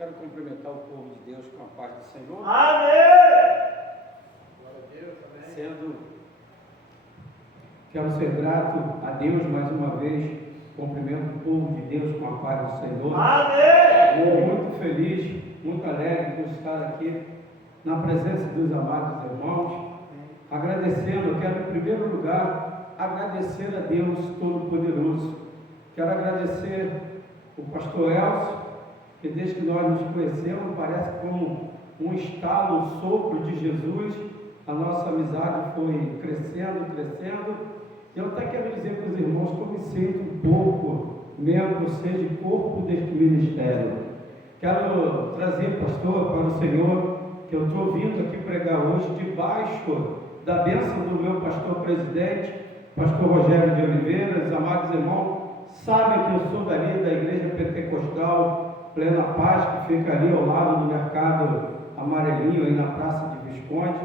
Quero cumprimentar o povo de Deus com a paz do Senhor. Amém! Glória a Deus, amém. Quero ser grato a Deus mais uma vez. Cumprimento o povo de Deus com a paz do Senhor. Amém! Muito feliz, muito alegre por estar aqui na presença dos amados irmãos. Agradecendo, eu quero em primeiro lugar agradecer a Deus Todo-Poderoso. Quero agradecer o pastor Elcio, que desde que nós nos conhecemos, parece como um estalo, um sopro de Jesus. A nossa amizade foi crescendo. Eu até quero dizer para os irmãos que eu me sinto um pouco membro, seja corpo deste ministério. Quero trazer, pastor, para o Senhor, que eu estou vindo aqui pregar hoje, debaixo da bênção do meu pastor presidente, pastor Rogério de Oliveira. Os amados irmãos sabem que eu sou dali da Igreja Pentecostal Plena Paz, que fica ali ao lado do Mercado Amarelinho, aí na Praça de Visconde.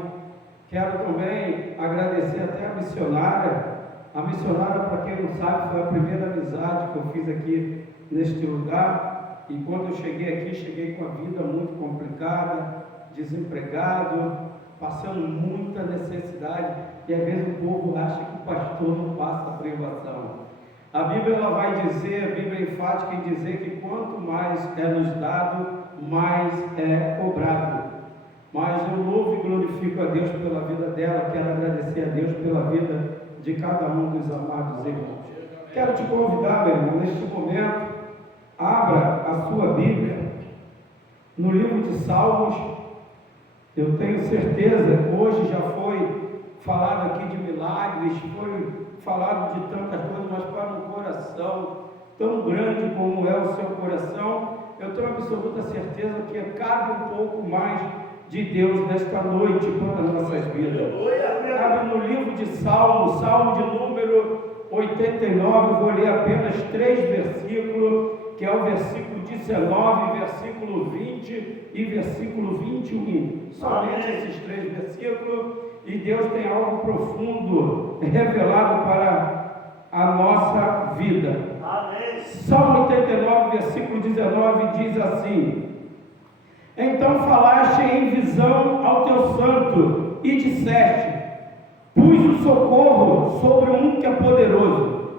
Quero também agradecer até a missionária. A missionária, para quem não sabe, foi a primeira amizade que eu fiz aqui neste lugar. E quando eu cheguei aqui, cheguei com a vida muito complicada, desempregado, passando muita necessidade. E às vezes o povo acha que o pastor não passa privação. A Bíblia ela vai dizer, a Bíblia é enfática em dizer que quanto mais é nos dado, mais é cobrado. Mas eu louvo e glorifico a Deus pela vida dela. Quero agradecer a Deus pela vida de cada um dos amados irmãos. Quero te convidar, meu irmão, neste momento, abra a sua Bíblia no livro de Salmos. Eu tenho certeza, hoje já foi falado aqui de milagres, foi falado de tantas coisas, mas para um coração tão grande como é o seu coração, eu tenho absoluta certeza que cabe um pouco mais de Deus nesta noite para as nossas vidas. Cabe no livro de Salmo, Salmo de número 89, eu vou ler apenas 3 versículos, que é o versículo 19, versículo 20 e versículo 21. Somente esses 3 versículos, e Deus tem algo profundo revelado para a nossa vida. Amém. Salmo 89, versículo 19 diz assim: então falaste em visão ao teu santo e disseste: pus o socorro sobre um que é poderoso,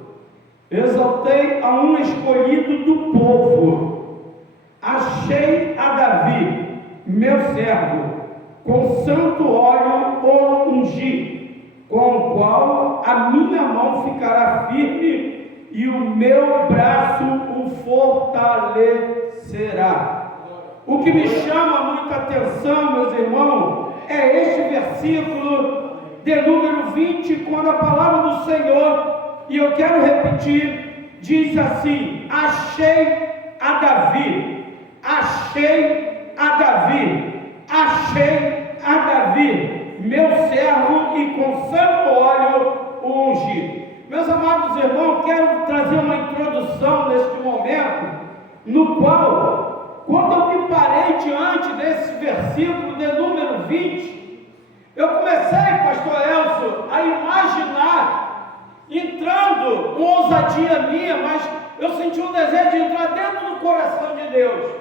exaltei a um escolhido do povo, achei a Davi, meu servo, com santo óleo o ungi, com o qual a minha mão ficará firme e o meu braço o fortalecerá. O que me chama muita atenção, meus irmãos, é este versículo de número 20, quando a palavra do Senhor, e eu quero repetir, diz assim: achei a Davi, achei a Davi, achei a Davi, meu servo, e com santo óleo o ungi. Meus amados irmãos, quero trazer uma introdução neste momento, no qual, quando eu me parei diante desse versículo de número 20, eu comecei, pastor Elcio, a imaginar, entrando com ousadia minha, mas eu senti um desejo de entrar dentro do coração de Deus.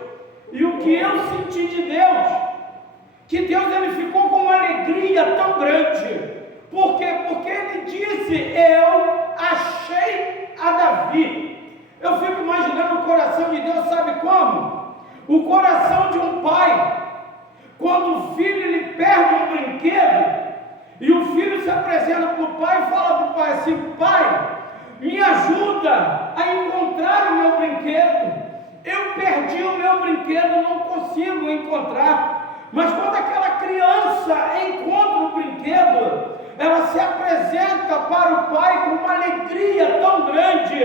E o que eu senti de Deus, que Deus ele ficou com uma alegria tão grande. Por quê? Porque ele disse: eu achei a Davi. Eu fico imaginando o coração de Deus, sabe como? O coração de um pai, quando o filho ele perde um brinquedo, e o filho se apresenta para o pai e fala para o pai assim: pai, me ajuda a encontrar o meu brinquedo. Eu perdi o meu brinquedo, não consigo encontrar. Mas quando aquela criança encontra o brinquedo, ela se apresenta para o pai com uma alegria tão grande,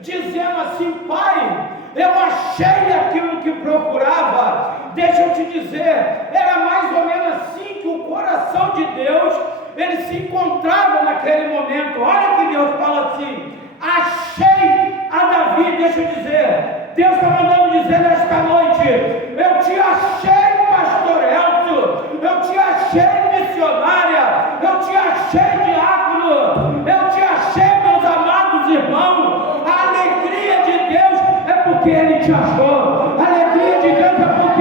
dizendo assim: pai, eu achei aquilo que procurava. Deixa eu te dizer, era mais ou menos assim que o coração de Deus, ele se encontrava naquele momento. Olha que Deus fala assim: achei a Davi. Deixa eu dizer, Deus está mandando dizer nesta noite: eu te achei, pastor Elcio, eu te achei, missionária, eu te achei, diácono, eu te achei, meus amados irmãos. A alegria de Deus é porque Ele te achou, a alegria de Deus é porque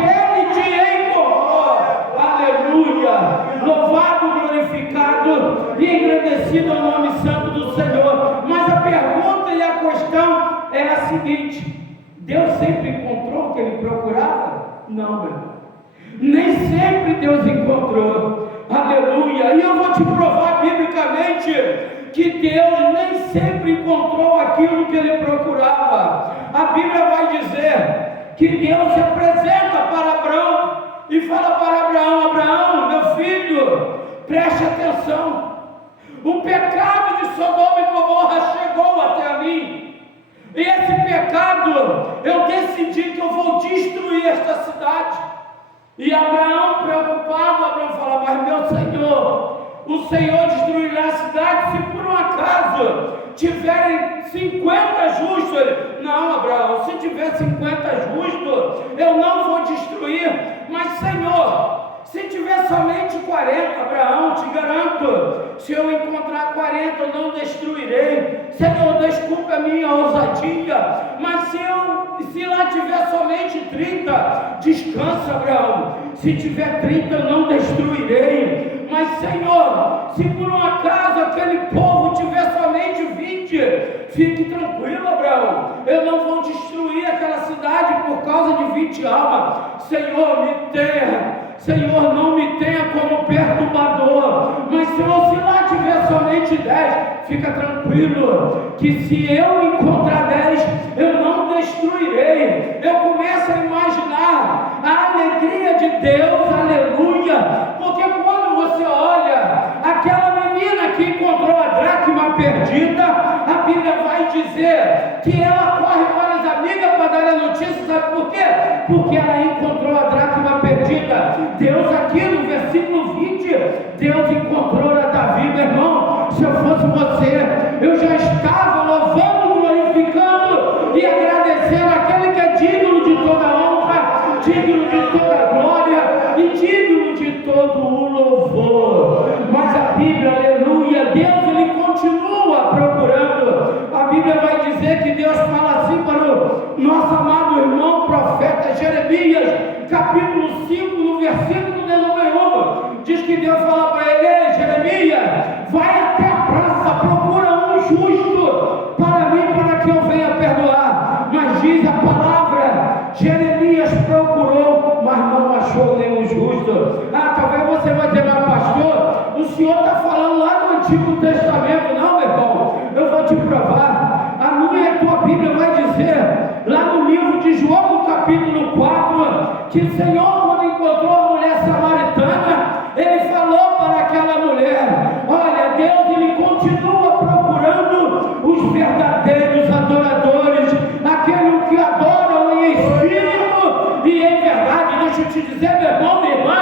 Deus sempre encontrou o que ele procurava? Não, meu irmão. Nem sempre Deus encontrou. Aleluia. E eu vou te provar biblicamente que Deus nem sempre encontrou aquilo que ele procurava. A Bíblia vai dizer que Deus se apresenta para Abraão e fala para Abraão: Abraão, meu filho, preste atenção. O pecado de Sodoma e Gomorra chegou até mim. E esse pecado, eu decidi que eu vou destruir esta cidade. E Abraão, preocupado, Abraão fala: mas meu Senhor, o Senhor destruirá a cidade se por um acaso tiverem 50 justos. Ele: não, Abraão, se tiver 50 justos, eu não vou destruir. Mas Senhor, se tiver somente 40, Abraão, te garanto, se eu encontrar 40, eu não destruirei. Senhor, desculpa a minha ousadia, mas se lá tiver somente 30, descansa, Abraão. Se tiver 30, eu não destruirei. Mas Senhor, se por um acaso aquele povo tiver somente 20, fique tranquilo, Abraão, eu não vou destruir aquela cidade por causa de 20 almas. Senhor, Senhor, não me tenha como perturbador. Mas Senhor, se lá tiver somente 10, fica tranquilo, que se eu encontrar 10, eu não destruirei. Eu começo a imaginar a alegria de Deus, aleluia, porque quando você olha aquela menina que encontrou a dracma perdida, a Bíblia vai dizer que ela corre para as amigas para dar a notícia. Sabe por quê? Porque ela encontrou a dracma perdida. Deus aqui no versículo 20, Deus encontrou a Davi. Meu irmão, se eu fosse você, eu já estava louvando, glorificando e agradecendo aquele que é digno de toda honra, digno de toda glória e digno de todo o louvor. Mas a Bíblia, aleluia, Deus ele continua procurando. A Bíblia vai dizer que Deus fala assim para o nosso amado irmão profeta Jeremias, capítulo 5, no versículo de número 1, diz que Deus fala para ele: ei, Jeremias, vai até a praça, procura um justo para mim, para que eu venha perdoar. Mas diz a palavra, Jeremias procurou, mas não achou nenhum justo. Talvez você vai dizer: mas pastor, o senhor está falando lá no Antigo Testamento. Não, meu irmão, eu vou te provar. A minha e a tua Bíblia vai dizer, lá no livro de João, no capítulo 4, que o Senhor, quando encontrou a mulher samaritana, ele falou para aquela mulher: olha, Deus ele continua procurando os verdadeiros adoradores, aqueles que adoram em espírito e em verdade. Deixa eu te dizer, meu irmão, minha irmã,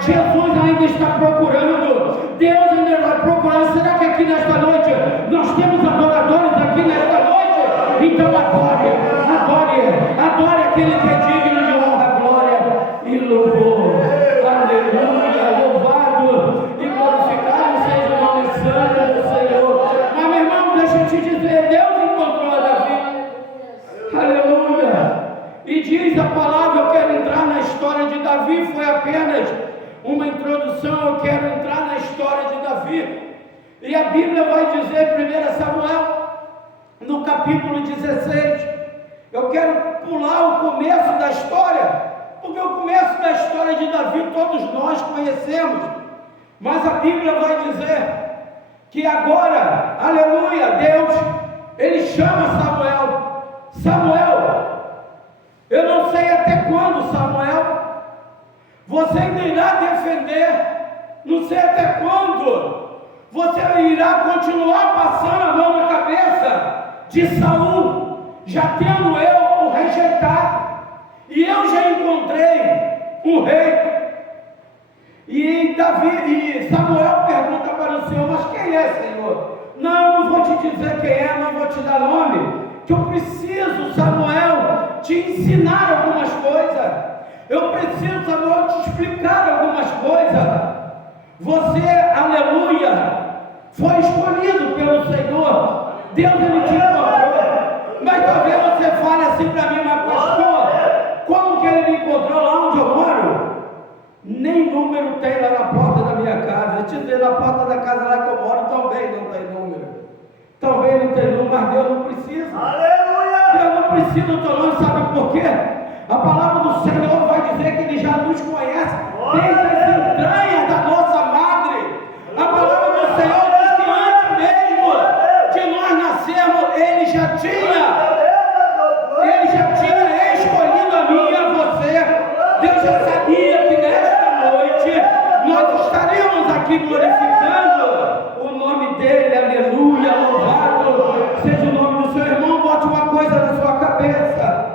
Jesus ainda está procurando, Deus ainda está procurando. Será que aqui nesta noite nós temos adoradores aqui nesta noite? Então adore aquele que é digno de honra, glória e louvor. Aleluia, louvado e glorificado seja o nome santo do Senhor. Mas meu irmão, deixa eu te dizer, Deus encontrou a Davi. Aleluia. E diz a palavra, eu quero entrar na história de Davi, foi apenas uma introdução, eu quero entrar na história de Davi. E a Bíblia vai dizer, 1 Samuel, no capítulo 16, eu quero pular o começo da história, porque o começo da história de Davi todos nós conhecemos, mas a Bíblia vai dizer que agora, aleluia, Deus, ele chama Samuel, eu não sei até quando, Samuel, você ainda irá defender, não sei até quando, você irá continuar passando a mão na cabeça de Saul, já tendo eu o rejeitado, e eu já encontrei um rei. E Samuel pergunta para o Senhor: mas quem é, Senhor? Não vou te dizer quem é, não vou te dar nome, que eu preciso, Samuel, te ensinar algumas coisas, eu preciso, Samuel, te explicar algumas coisas. Você, aleluia, foi escolhido pelo Senhor. Deus ele te encontrou. Mas talvez você fale assim para mim: mas pastor, como que ele me encontrou lá onde eu moro? Nem número tem lá na porta da minha casa. Eu te dizer, na porta da casa lá que eu moro também não tem número. Também não tem número, mas Deus não precisa. Aleluia! Deus não precisa do teu nome, sabe por A palavra do Senhor vai dizer que Ele já nos conhece desde as entranhas da nossa madre. A palavra do Senhor diz que antes mesmo de nós nascermos, Ele já tinha escolhido a mim e a você. Deus já sabia que nesta noite nós estaríamos aqui glorificando o nome dEle. Aleluia, louvado seja o nome do seu irmão. Bote uma coisa na sua cabeça: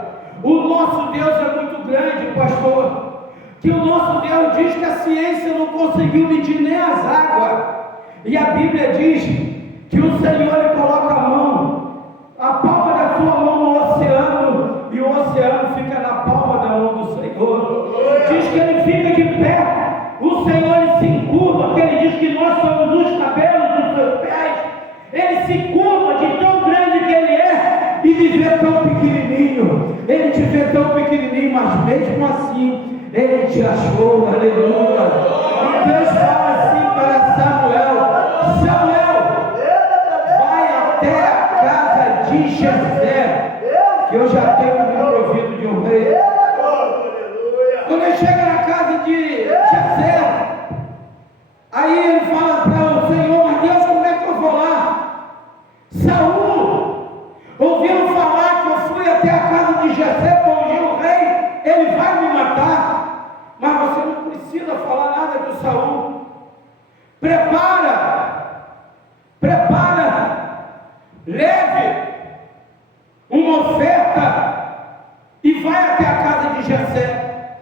o nosso Deus é muito grande, pastor, que o nosso Deus diz que a ciência não conseguiu medir nem as águas, e a Bíblia diz que o Senhor Ele coloca a palma da sua mão no oceano, e o oceano fica na palma da mão do Senhor. Diz que Ele fica de pé, o Senhor Ele se encurva, porque Ele diz que nós somos os cabelos dos seus pés. Ele se curva de tão grande que Ele é e me vê tão pequenininho. Ele te vê tão pequenininho, mas mesmo assim Ele te achou. Aleluia. E Deus fala assim para Samuel: Samuel, vai até a casa de Jessé, que eu já tenho me provido de um rei. Quando ele chega na casa de Jessé, aí ele fala para o Senhor: mas Deus, como é que eu vou lá? Saul, ouvindo falar que eu fui até a casa de Jessé para ungir o rei, ele vai me matar. Mas você não precisa falar nada com Saul. Prepara, leve uma oferta e vai até a casa de Jessé.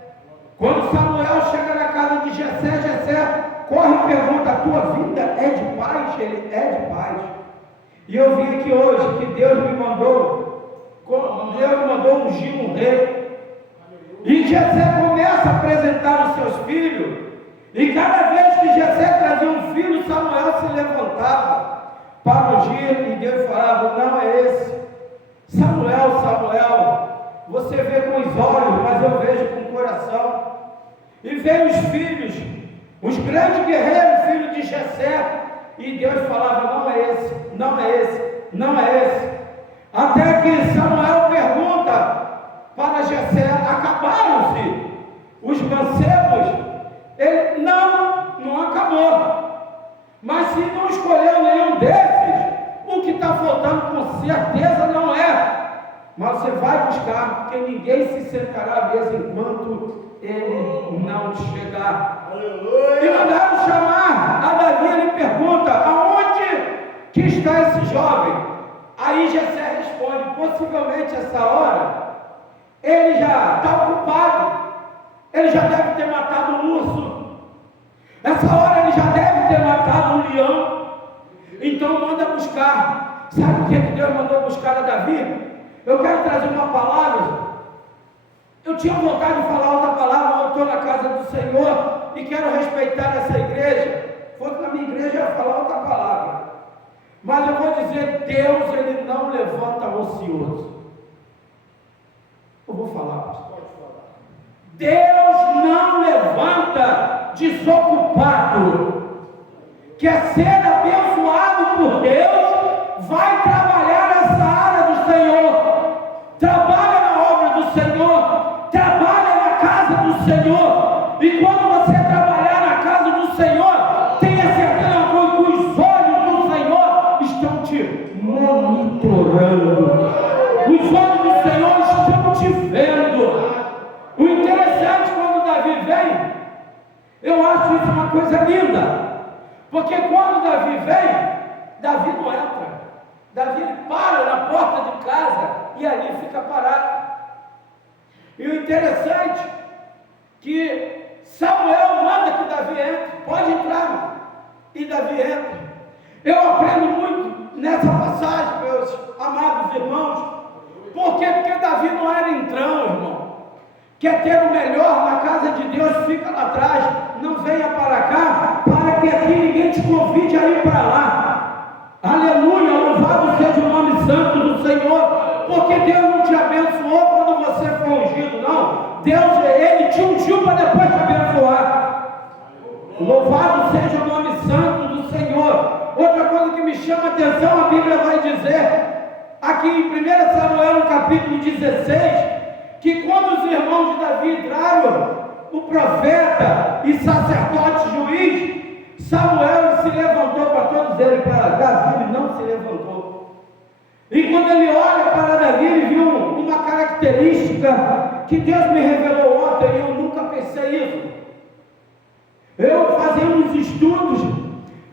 Quando Samuel chega na casa de Jessé, Jessé corre e pergunta: a tua vida é de paz? Ele é de paz. E eu vim aqui hoje que Deus me mandou ungir um rei. E Jessé começa a apresentar os seus filhos, e cada vez que Jessé trazia um filho, Samuel se levantava para ungir, e Deus falava: não é esse. Samuel, você vê com os olhos, mas eu vejo com o coração. E veio os filhos, os grandes guerreiros, filhos de Jessé, e Deus falava: não é esse, não é esse, não é esse. Até que Samuel pergunta para Jessé: acabaram-se os mancebos? Ele: não acabou. Mas se não escolheu nenhum desses, o que está faltando com certeza não é. Mas você vai buscar, porque ninguém se sentará à mesa enquanto ele não chegar. Aleluia. E mandaram chamar a Davi. Ele pergunta: aonde que está esse jovem? Aí Jessé responde: possivelmente essa hora ele já está ocupado, ele já deve ter matado um urso, essa hora ele já deve ter matado um leão. Então manda buscar. Sabe o que Deus mandou buscar a Davi? Eu quero trazer uma palavra. Eu tinha vontade de falar outra palavra, mas eu estou na casa do Senhor e quero respeitar essa igreja. Se fosse na minha igreja, eu ia falar outra palavra. Mas eu vou dizer: Deus, Ele não levanta ocioso. Eu vou falar, pastor. Pode falar. Deus não levanta desocupado. Quer ser abençoado por Deus? Vai trabalhar nessa área do Senhor. Trabalha na obra do Senhor. Trabalha na casa do Senhor. E quando você trabalhar na casa do Senhor, tenha certeza que os olhos do Senhor estão te monitorando. Os olhos do Senhor estão te vendo. O interessante, quando Davi vem, eu acho isso uma coisa linda. Porque quando Davi vem, Davi não entra. Davi ele para na porta de casa e ali fica parado. E o interessante que Samuel manda que Davi entre. Pode entrar. E Davi entra. Eu aprendo muito nessa passagem, meus amados irmãos. Por quê? Porque Davi não era entrão, irmão. Quer ter o melhor na casa de Deus, fica lá atrás. Não venha para cá, para que aqui ninguém te convide a ir para lá. Aleluia, louvado seja o nome santo do Senhor. Porque Deus não te abençoou quando você foi ungido, não. Deus, Ele te ungiu para depois te abençoar. Louvado seja o nome santo do Senhor. Outra coisa que me chama a atenção, a Bíblia vai dizer, aqui em 1 Samuel, no capítulo 16, que quando os irmãos irmãos de Davi entraram, o profeta e sacerdote juiz, Samuel se levantou para todos eles, para Davi não se levantou. E quando ele olha para Davi, ele viu uma característica que Deus me revelou ontem, e eu nunca pensei isso. Eu fazendo uns estudos,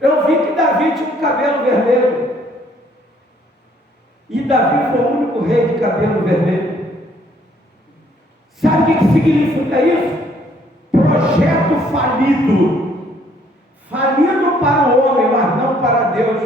eu vi que Davi tinha um cabelo vermelho. E Davi foi o único rei de cabelo vermelho. Sabe o que significa isso? Projeto falido. Falido para o homem, mas não para Deus.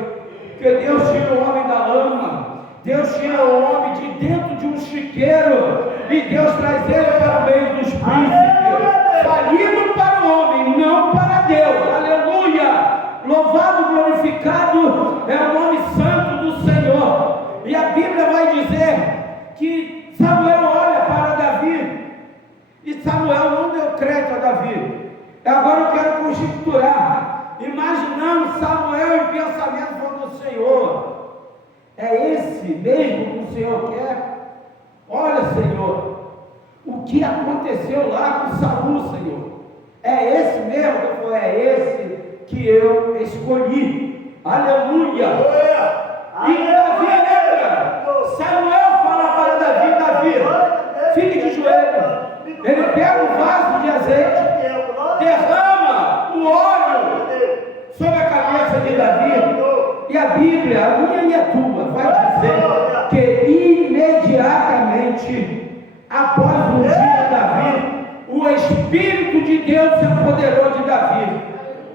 Porque Deus tira o homem da lama. Deus tira o homem de dentro de um chiqueiro. E Deus traz ele para o meio dos príncipes. Falido para o homem, não para Deus. Aleluia! Louvado, glorificado é o nome santo do Senhor. E a Bíblia vai dizer que Samuel olha para Davi. E Samuel não deu crédito a Davi. Agora eu quero conjecturar, imaginando Samuel em pensamento falando: Senhor, é esse mesmo que o Senhor quer? Olha, Senhor, o que aconteceu lá com Saul, Senhor? É esse mesmo? Ele falou: é esse que eu escolhi. Aleluia! E Davi lembra, Samuel fala para Davi: Davi, fique de joelho. Ele pega um vaso de azeite, derrama o óleo sobre a cabeça de Davi, e a Bíblia, a minha e a tua, vai dizer que imediatamente após o dia de Davi, o Espírito de Deus se apoderou de Davi.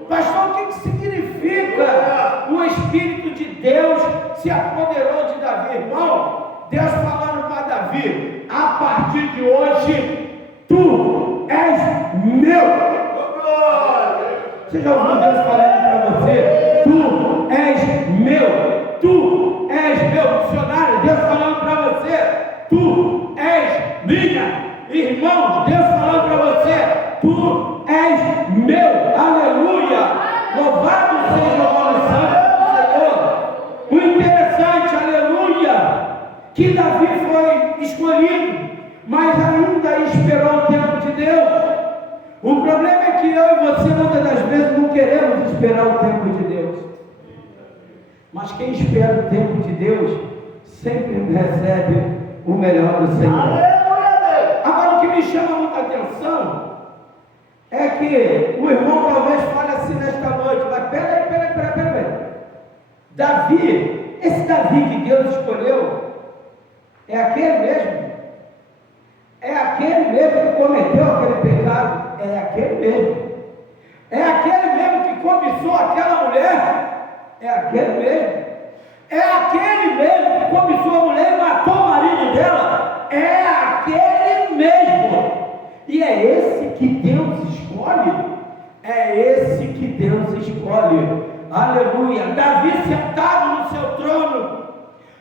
Pastor, o que significa o Espírito de Deus se apoderou de Davi? Irmão, Deus falando para Davi: a partir de hoje tu és meu. Você já ouviu Deus falando para você? Tu és meu. Tu és meu. Missionário, Deus falando para você: tu és minha. Irmãos, Deus falando para você: tu és meu. Aleluia. Louvado seja o nome santo do Senhor. O interessante, aleluia, que Davi foi escolhido, mas ainda esperou o tempo de Deus. O problema é que eu e você muitas das vezes não queremos esperar o tempo de Deus. Mas quem espera o tempo de Deus sempre recebe o melhor do Senhor. Agora, o que me chama muita atenção é que o irmão talvez fale assim nesta noite: mas peraí. Davi, esse Davi que Deus escolheu, é aquele mesmo? É aquele mesmo que cometeu aquele pecado? É aquele mesmo. É aquele mesmo que cobiçou aquela mulher? É aquele mesmo. É aquele mesmo que cobiçou a mulher e matou o marido dela? É aquele mesmo. E é esse que Deus escolhe. É esse que Deus escolhe. Aleluia. Davi sentado no seu trono,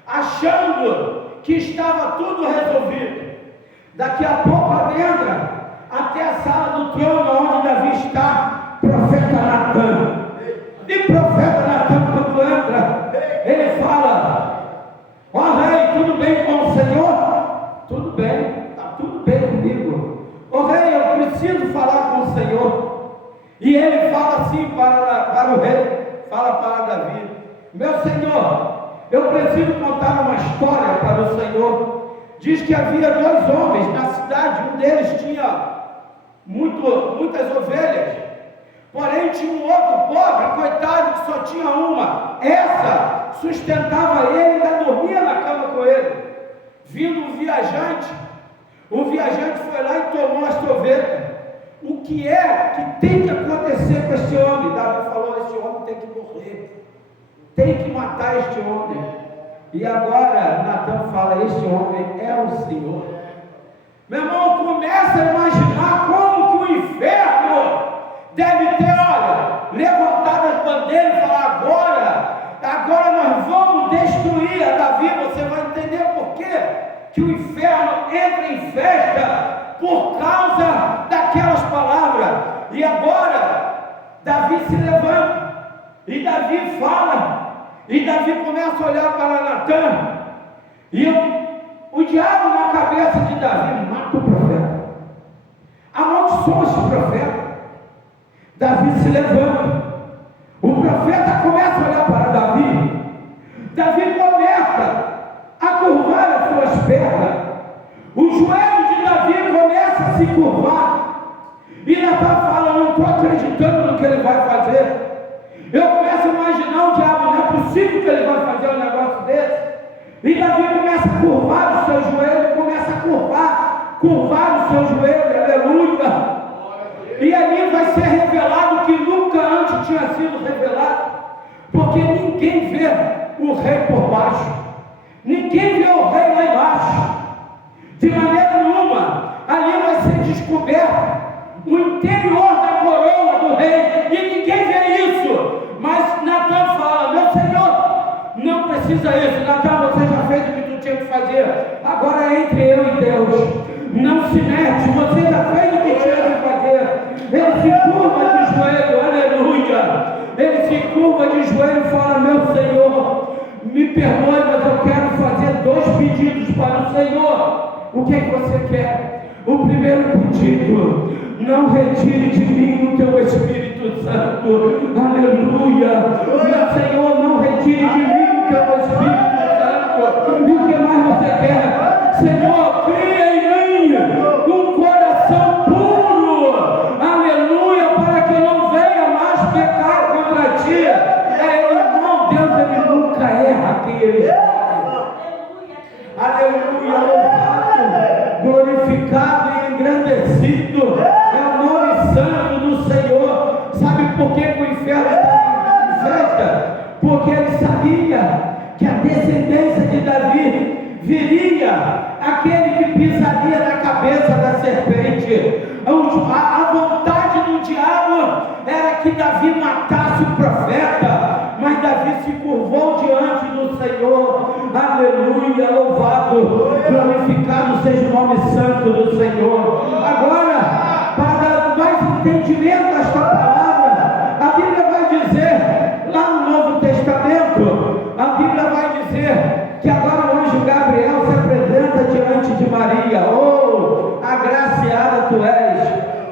achando que estava tudo resolvido. Daqui a pouco adentra até a sala do trono onde Davi está, profeta Natan. E profeta Natan, quando entra, ele fala: ó rei, tudo bem com o Senhor? Tudo bem, está tudo bem comigo. Ó rei, eu preciso falar com o Senhor. E ele fala assim para o rei, fala para Davi: meu Senhor, eu preciso contar uma história para o Senhor. Diz que havia 2 homens na cidade, um deles tinha muitas ovelhas, porém tinha um outro pobre, coitado, que só tinha uma. Essa sustentava ele e ainda dormia na cama com ele. Vindo o viajante foi lá e tomou as ovelhas. O que é que tem que acontecer com esse homem? Davi falou: esse homem tem que morrer, tem que matar este homem. E agora Natan fala: este homem é o Senhor. Meu irmão, começa a imaginar como que o inferno deve ter, levantado as bandeiras e falar: agora nós vamos destruir a Davi. Você vai entender por quê que o inferno entra em festa por causa daquelas palavras. E agora Davi se levanta e Davi fala. E Davi começa a olhar para Natan, e o diabo na cabeça de Davi: mata o profeta, sou esse profeta. Davi se levanta. O profeta começa a olhar para Davi. Davi começa a curvar as suas pernas. O joelho de Davi começa a se curvar. E Natan fala: eu não estou acreditando no que ele vai fazer. Eu começo a imaginar o diabo, não é possível que ele vai fazer um negócio desse. E Davi começa a curvar o seu joelho, começa a curvar o seu joelho, aleluia. E ali vai ser revelado que nunca antes tinha sido revelado, porque ninguém vê o rei por baixo, ninguém vê o rei lá embaixo, de maneira nenhuma. Ali vai ser descoberto o interior da coroa do rei, e ninguém vê isso. Mas Natan fala: meu Senhor, não precisa isso. Natan, você já fez o que tu tinha que fazer, agora é entre eu e Deus, não se mete, você já fez o que tinha que fazer. Ele se curva de joelho, aleluia. Ele se curva de joelho e fala: meu Senhor, me perdoe, mas eu quero fazer 2 pedidos para o Senhor. O que é que você quer? O primeiro pedido: não retire de mim o teu Espírito Santo, aleluia. Meu Senhor, não retire de mim o teu Espírito Santo. E o que mais você quer? Senhor, cria em mim um coração puro, aleluia, para que eu não venha mais pecar contra ti. Irmão, Deus, ele nunca erra quem ele escolhe. Aleluia, louvado, glorificado e engrandecido é o nome santo do Senhor. Sabe por que o inferno está em festa? Porque ele sabia que a descendência de Davi viria aquele que pisaria na cabeça da serpente. A vontade do diabo era que Davi matasse o profeta, mas Davi se curvou diante do Senhor. Aleluia, louvado, glorificado seja o nome santo do Senhor. Agora, para mais entendimento desta palavra, a Bíblia vai dizer, lá no Novo Testamento, a Bíblia vai dizer que agora o anjo Gabriel se apresenta diante de Maria. Oh, agraciada tu és.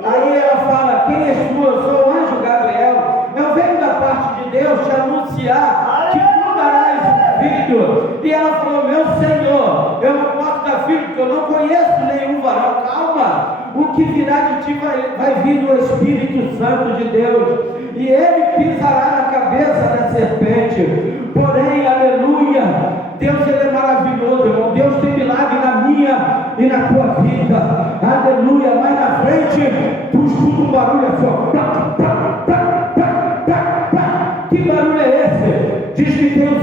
Aí ela fala: quem és tu? Eu sou o anjo Gabriel, eu venho da parte de Deus te anunciar que tu darás um filho. E ela falou: meu Senhor, eu não posso dar filho porque eu não conheço nenhum varão. Calma, o que virá de ti vai vir do Espírito Santo de Deus, e ele pisará na cabeça da serpente. Porém, aleluia, Deus, ele é maravilhoso, irmão. Deus tem milagre na minha e na tua vida, aleluia. Mais na frente, tu escuta um barulho assim: que barulho é esse? Diz que tem o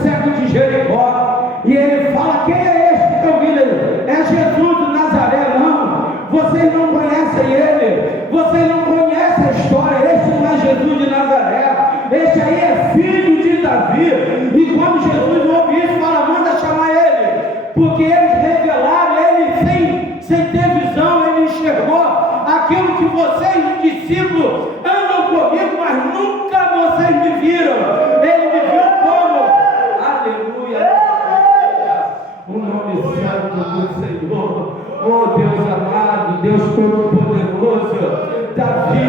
cego de Jericó, e ele fala: quem é este que está ouvindo ele? É Jesus de Nazaré. Não, vocês não conhecem ele, vocês não conhecem a história. Este não é Jesus de Nazaré, este aí é filho de Davi. E quando Jesus ouve isso, fala: manda chamar ele, porque eles revelaram, ele sem ter visão, ele enxergou aquilo que vocês, os discípulos, andam comigo, mas nunca vocês me viram. Ele me viu como? Aleluia, o nome santo do Senhor. Oh Deus amado, Deus todo-poderoso. Davi,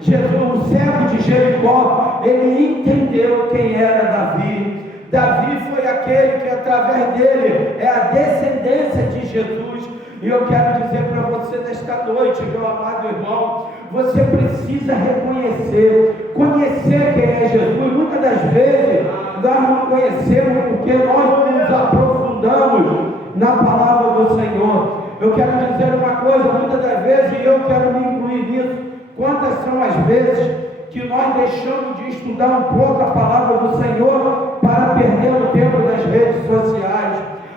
Jesus, o cego de Jericó, ele entendeu quem era Davi. Davi foi aquele que através dele é a descendência de Jesus. E eu quero dizer para você nesta noite, meu amado irmão, você precisa conhecer quem é Jesus. Muitas das vezes nós não conhecemos porque nós nos aprofundamos na palavra do Senhor. Eu quero dizer uma coisa, muitas das vezes, e eu quero me incluir nisso, quantas são as vezes que nós deixamos de estudar um pouco a palavra do Senhor para perder o tempo das redes sociais.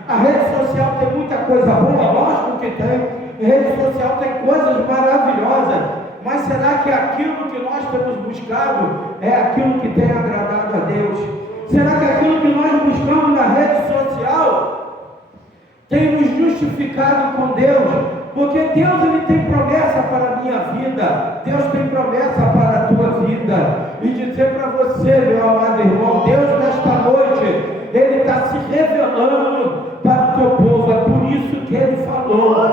A rede social tem muita coisa boa, lógico que tem. A rede social tem coisas maravilhosas, mas será que aquilo que nós temos buscado é aquilo que tem agradado a Deus? Será que aquilo que nós buscamos na rede social tem nos justificado com Deus? Porque Deus, ele tem promessa para a minha vida, Deus tem promessa para a tua vida. E dizer para você, meu amado irmão, Deus nesta noite, ele está se revelando para o teu povo. É por isso que ele falou: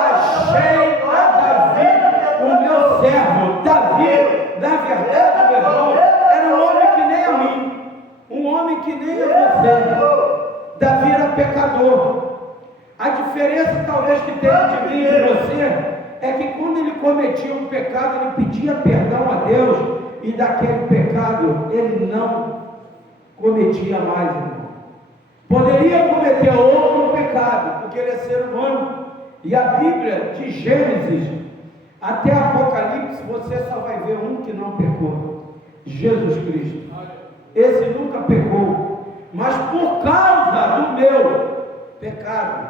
achei talvez que tenha de mim e de você é que quando ele cometia um pecado, ele pedia perdão a Deus e daquele pecado ele não cometia mais, irmão. Poderia cometer outro pecado, porque ele é ser humano. E a Bíblia, de Gênesis até Apocalipse, você só vai ver um que não pecou: Jesus Cristo. Esse nunca pecou, mas por causa do meu pecado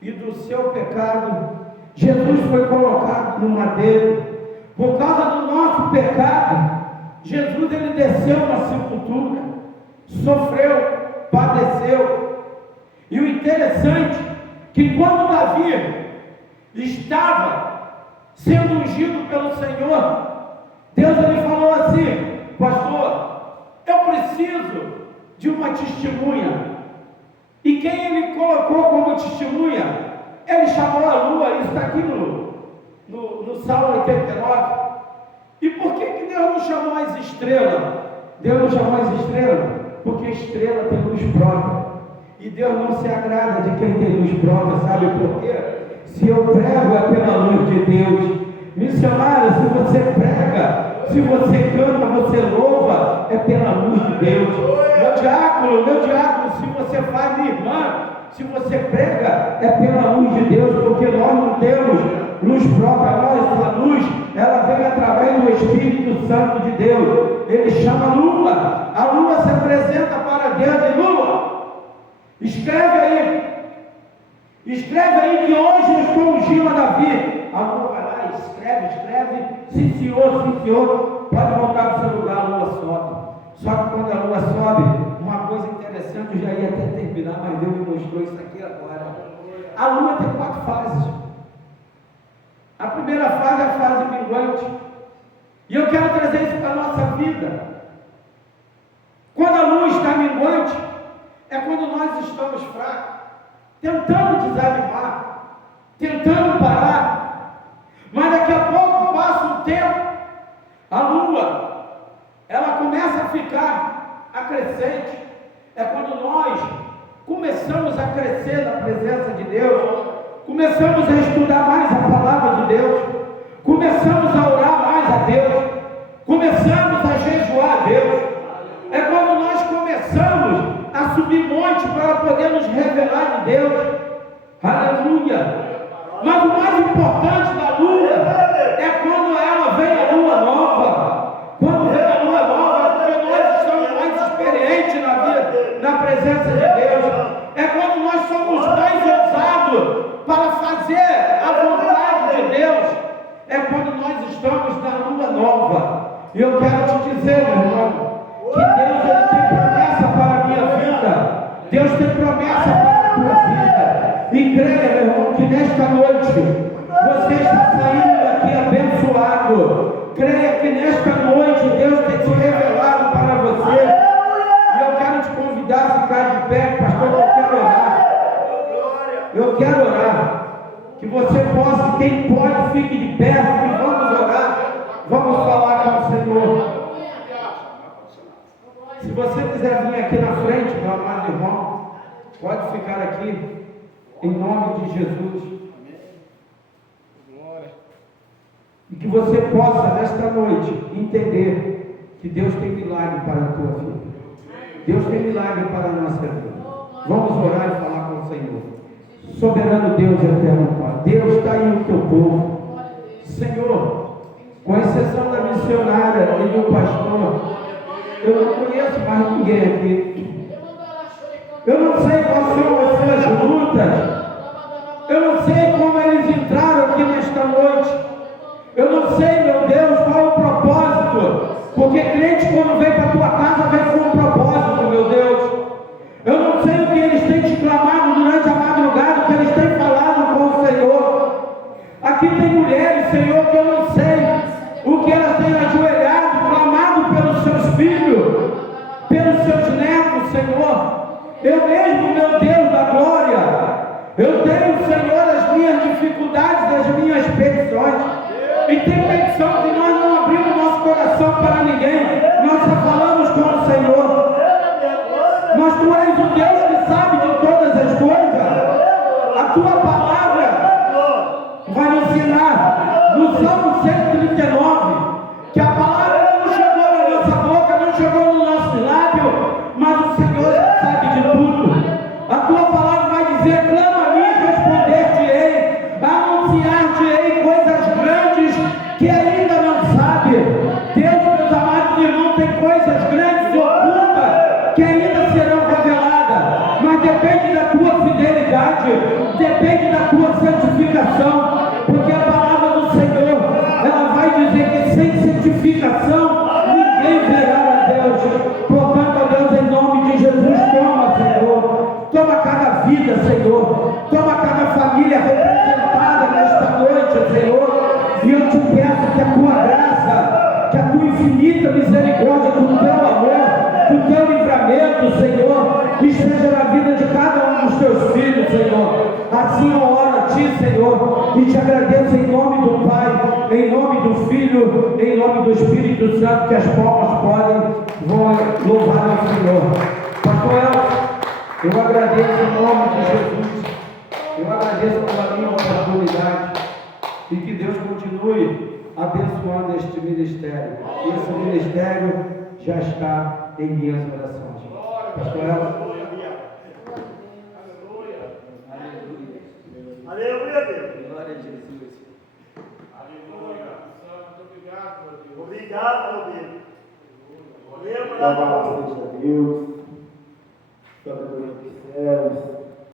e do seu pecado, Jesus foi colocado no madeiro. Por causa do nosso pecado, Jesus ele desceu na sepultura, sofreu, padeceu. E o interessante que quando Davi estava sendo ungido pelo Senhor, Deus ele falou assim: pastor, eu preciso de uma testemunha. E quem ele colocou como testemunha? Ele chamou a lua. Isso está aqui no Salmo 89. E por que Deus não chamou as estrelas? Deus não chamou as estrelas porque a estrela tem luz própria. E Deus não se agrada de quem tem luz própria. Sabe por quê? Se eu prego é pela luz de Deus. Missionário, se você prega, se você canta, você louva, é pela luz de Deus. Meu diácono, se você faz, minha irmã, se você prega, é pela luz de Deus, porque nós não temos luz própria. Nossa luz, ela vem através do Espírito Santo de Deus. Ele chama a lua. A lua se apresenta para Deus e lua, escreve aí que hoje eu estou ungindo a Davi. A lua vai lá, escreve, sim senhor, pode voltar para o seu lugar. A lua sobe. Só que quando a lua sobe, uma coisa interessante, eu já ia até terminar, mas Deus me mostrou isso aqui agora. A lua tem 4 fases. A primeira fase é a fase minguante, e eu quero trazer isso para a nossa vida. Quando a lua está minguante, é quando nós estamos fracos, tentando desanimar, tentando parar, mas daqui a pouco passa um tempo, a lua, ela começa a ficar acrescente. É quando nós começamos a crescer na presença de Deus, começamos a estudar mais a palavra de Deus, começamos a orar mais a Deus, começamos a jejuar a Deus. É quando nós começamos a subir monte para poder nos revelar de Deus. Aleluia! Mas o mais importante da lua é quando ela vem a lua nova. Quando vem a lua nova, porque nós estamos mais experientes na vida, na presença de Deus. É quando nós somos mais ousados para fazer a vontade de Deus. É quando nós estamos na lua nova. E eu quero te dizer, meu irmão, que Deus ele tem promessa para a minha vida. Deus tem promessa para a tua vida. E creia, meu irmão, que nesta noite você está saindo daqui abençoado. Creia que nesta noite Deus tem se revelado para você. E eu quero te convidar a ficar de pé, pastor, eu quero orar. Eu quero orar. Que você possa, quem pode, fique de pé e vamos orar. Vamos falar com o Senhor. Se você quiser vir aqui na frente, meu amado irmão, pode ficar aqui, em nome de Jesus. E que você possa, nesta noite, entender que Deus tem milagre para a tua vida. Deus tem milagre para a nossa vida. Vamos orar e falar com o Senhor. Soberano Deus eterno Pai, Deus está aí o teu povo. Senhor, com exceção da missionária e do pastor, eu não conheço mais ninguém aqui. Eu não sei quais são as suas lutas. Eu não sei como eles entraram aqui nesta noite. Eu não sei, meu Deus, qual é o propósito. Porque crente, quando vem para a tua casa, vem com um propósito, meu Deus. Eu não sei o que eles têm te clamado durante a madrugada, o que eles têm falado com o Senhor. Aqui tem mulheres, Senhor, que eu não sei o que elas têm ajoelhado, clamado pelos seus filhos, pelos seus netos, Senhor. Eu mesmo, meu Deus da glória, eu tenho, Senhor, as minhas dificuldades, as minhas petições. E tem petição que nós não abrimos nosso coração para ninguém. Nós só falamos com o Senhor. Mas Tu és o Deus que sabe de todas as coisas. A Tua palavra Senhor, e te agradeço em nome do Pai, em nome do Filho, em nome do Espírito Santo, que as palmas vão louvar ao Senhor. Pastor Elcio, eu agradeço em nome de Jesus, eu agradeço pela minha oportunidade, e que Deus continue abençoando este ministério. Esse ministério já está em minhas orações. Pastor Elcio. Aleluia, Deus. Glória a Jesus. Aleluia. Obrigado, meu Deus. Obrigado, meu Deus. Louvado seja Deus.